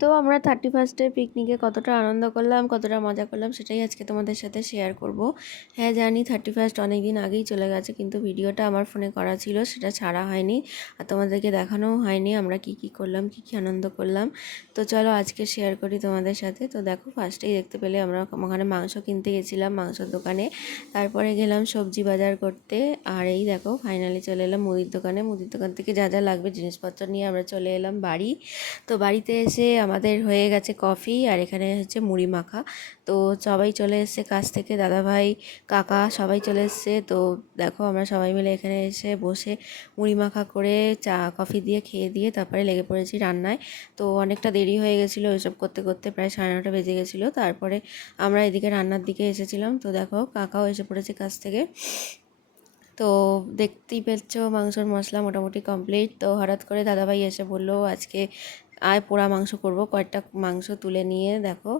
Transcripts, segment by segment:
তো আমরা 31 পিকনিকে কতটা আনন্দ করলাম, কতটা মজা করলাম সেটাই আজকে তোমাদের সাথে শেয়ার করব। হ্যাঁ জানি 31 অনেক দিন আগেই চলে গেছে, কিন্তু ভিডিওটা আমার ফোনে করা ছিল, সেটা ছাড়া হয়নি আর তোমাদেরকে দেখানোও হয়নি আমরা কি কি করলাম, কি কি আনন্দ করলাম। তো চলো আজকে শেয়ার করি তোমাদের সাথে। তো দেখো ফার্স্টেই দেখতে পেলে আমরা ওখানে মাংস কিনতে গেছিলাম মাংসের দোকানে, তারপরে গেলাম সবজি বাজার করতে, আর এই দেখো ফাইনালি চলে এলাম মুদির দোকানে। মুদির দোকান থেকে যা যা লাগবে জিনিসপত্র নিয়ে আমরা চলে এলাম বাড়ি। তো বাড়িতে এসে আমাদের হয়ে গেছে কফি, আর এখানে হচ্ছে মুড়ি মাখা। তো সবাই চলে এসছে কাছ থেকে, দাদাভাই কাকা সবাই চলে এসছে। তো দেখো আমরা সবাই মিলে এখানে এসে বসে মুড়ি মাখা করে চা কফি দিয়ে খেয়ে দিয়ে তারপরে লেগে পড়েছি রান্নায়। তো অনেকটা দেরি হয়ে গেছিলো ওইসব করতে করতে, প্রায় 9:30 বেজে গেছিলো। তারপরে আমরা এদিকে রান্নার দিকে এসেছিলাম। তো দেখো কাকাও এসে পড়েছে কাছ থেকে। তো দেখতেই পেয়েছ মাংসর মশলা মোটামুটি কমপ্লিট। তো হঠাৎ করে দাদাভাই এসে বললো আজকে আয় পোড়া মাংস করব। কয়েকটা মাংস তুলে নিয়ে দেখো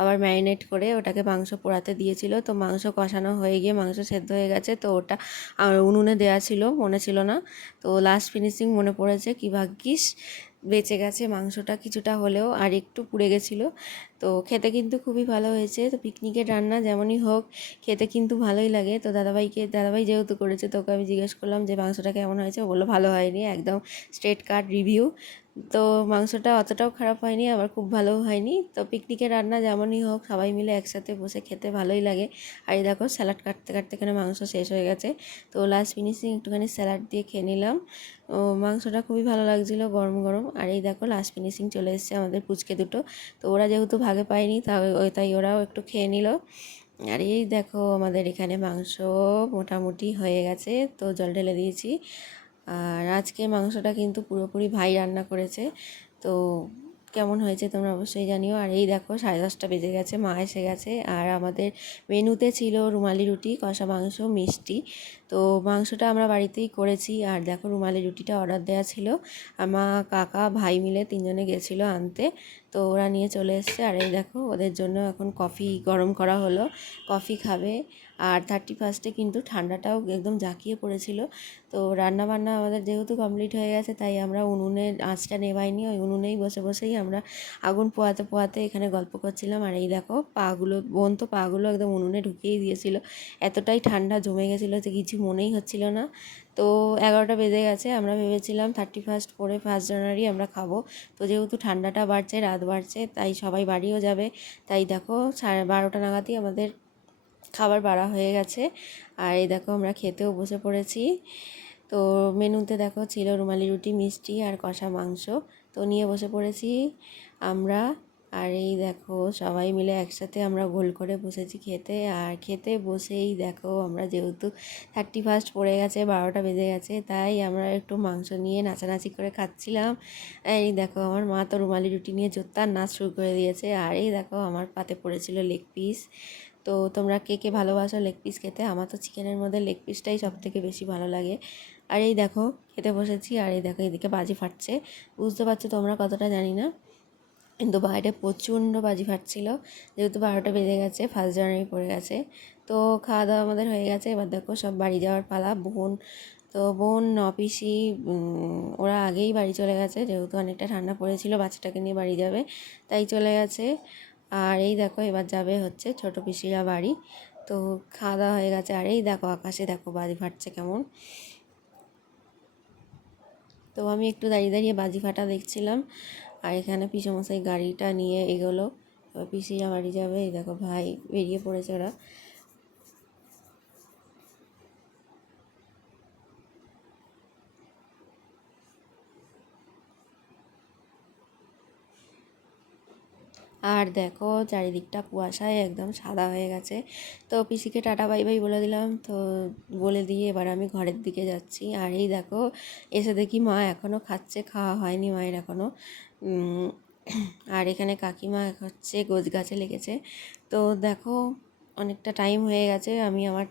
আবার ম্যারিনেট করে ওটাকে মাংস পোড়াতে দিয়েছিল। তো মাংস কষানো হয়ে গিয়ে মাংস সেদ্ধ হয়ে গেছে। তো ওটা উনুনে দেওয়া ছিল, মনে ছিল না। তো লাস্ট ফিনিশিং মনে পড়েছে, কি ভাগ্যিস বেঁচে গেছে মাংসটা কিছুটা হলেও, আর একটু পুড়ে গেছিলো। তো খেতে কিন্তু খুবই ভালো হয়েছে। তো পিকনিকের রান্না যেমনই হোক খেতে কিন্তু ভালোই লাগে। তো দাদাভাই যেহেতু করেছে, তোকে আমি জিজ্ঞেস করলাম যে মাংসটা কেমন হয়েছে, ও বললো ভালো হয়নি, একদম স্ট্রেট কাট রিভিউ। তো মাংসটা অতটাও খারাপ হয়নি, আবার খুব ভালোও হয়নি। তো পিকনিকের রান্না যেমনই হোক সবাই মিলে একসাথে বসে খেতে ভালোই লাগে। আর এই দেখো স্যালাড কাটতে কাটতে এখানে মাংস শেষ হয়ে গেছে। তো লাস্ট ফিনিশিং একটুখানি স্যালাড দিয়ে খেয়ে নিলাম। মাংসটা খুবই ভালো লাগছিলো গরম গরম। আর এই দেখো লাস্ট ফিনিশিং চলে এসেছে আমাদের পুচকে দুটো। তো ওরা যেহেতু ভাগে পায়নি তাই ওরাও একটু খেয়ে নিল। আর এই দেখো আমাদের এখানে মাংস মোটামুটি হয়ে গেছে, তো জল ঢেলে দিয়েছি। আর আজকে মাংসটা কিন্তু পুরোপুরি ভাই রান্না করেছে। তো কেমন হয়েছে তোমরা অবশ্যই জানিও। আর এই দেখো 10:30 বেজে গেছে, মা এসে গেছে। আর আমাদের মেনুতে ছিল রুমালি রুটি, কষা মাংস, মিষ্টি। তো মাংসটা আমরা বাড়িতেই করেছি। আর দেখো রুমালি রুটিটা অর্ডার দেওয়া ছিল, আমার কাকা ভাই মিলে 3জনে গেছিলো আনতে। তো ওরা নিয়ে চলে এসছে। আর এই দেখো ওদের জন্য এখন কফি গরম করা হলো, কফি খাবে। আর 31 কিন্তু ঠান্ডাটাও একদম জাঁকিয়ে পড়েছিল। তো রান্না বান্না আমাদের যেহেতু কমপ্লিট হয়ে গেছে, তাই আমরা উনুনের আঁচটা নেভাইনি, ওই উনুনেই বসে বসেই আমরা আগুন পোয়াতে পোয়াতে এখানে গল্প করছিলাম। আর এই দেখো বোন তো পাগুলো একদম উনুনে ঢুকিয়েই দিয়েছিল, এতটাই ঠান্ডা জমে গেছিলো যে কিছু মনেই হচ্ছিল না। তো 11টা বেজে গেছে, আমরা ভেবেছিলাম 31 পরে 1 জানুয়ারি আমরা খাবো। তো যেহেতু ঠান্ডাটা বাড়ছে, রাত বাড়ছে, তাই সবাই বাড়িও যাবে। তাই দেখো 12:30 নাগাদই আমাদের খাবার বাড়া হয়ে গেছে। আর এই দেখো আমরা খেতেও বসে পড়েছি। তো মেনুতে দেখো ছিল রুমালি রুটি, মিষ্টি আর কষা মাংস। তো নিয়ে বসে পড়েছি আমরা। আর এই দেখো সবাই মিলে একসাথে আমরা গোল করে বসেছি খেতে। আর খেতে বসেই দেখো আমরা যেহেতু 31 পড়ে গেছে, 12টা বেজে গেছে, তাই আমরা একটু মাংস নিয়ে নাচানাচি করে খাচ্ছিলাম। এই দেখো আমার মা তো রুমালি রুটি নিয়ে জোরদার নাচ শুরু করে দিয়েছে। আর এই দেখো আমার পাতে পড়েছিল লেগ পিস। তো তোমরা কে কে ভালোবাসো লেগ পিস খেতে? আমার তো চিকেনের মধ্যে লেগ পিসটাই সবথেকে বেশি ভালো লাগে। আর এই দেখো খেতে বসেছি। আর এই দেখো এদিকে বাজি ফাটছে, বুঝতে পারছো তোমরা কতটা জানি না, কিন্তু বাইরে প্রচণ্ড বাজি ফাটছিল। যেহেতু 12টা বেজে গেছে, 1 জানুয়ারি পড়ে গেছে। তো খাওয়া দাওয়া আমাদের হয়ে গেছে, এবার দেখো সব বাড়ি যাওয়ার পালা। বোন পিসি ওরা আগেই বাড়ি চলে গেছে, যেহেতু অনেকটা ঠান্ডা পড়েছিল, বাচ্চাটাকে নিয়ে বাড়ি যাবে তাই চলে গেছে। আর এই দেখো এবার যাবে হচ্ছে ছোটো পিসিরা বাড়ি। তো খাওয়া দাওয়া হয়ে গেছে। আর এই দেখো আকাশে দেখো বাজি ফাটছে কেমন। তো আমি একটু দাঁড়িয়ে দাঁড়িয়ে বাজি ফাটা দেখছিলাম। আর এখানে পিসমশাই গাড়িটা নিয়ে এগোলো, পিসিরা বাড়ি যাবে। এই দেখো ভাই বেরিয়ে পড়েছে ওরা। আর দেখো চারিদিকটা কুয়াশায় একদম সাদা হয়ে গেছে। তো পিসিকে টাটা বাই বাই বলে দিলাম। তো বলে দিয়ে এবার আমি ঘরের দিকে যাচ্ছি। আর এই দেখো এসে দেখি মা এখনও খাচ্ছে, খাওয়া হয়নি মায়ের এখনও। আর এখানে কাকিমা হচ্ছে গোছ গাছে লেগেছে। তো দেখো অনেকটা টাইম হয়ে গেছে, আমি আমার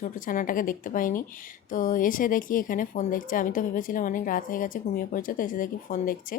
ছোটো ছানাটাকে দেখতে পাইনি। তো এসে দেখি এখানে ফোন দেখছে। আমি তো ভেবেছিলাম অনেক রাত হয়ে গেছে ঘুমিয়ে পড়েছে, তো এসে দেখি ফোন দেখছে।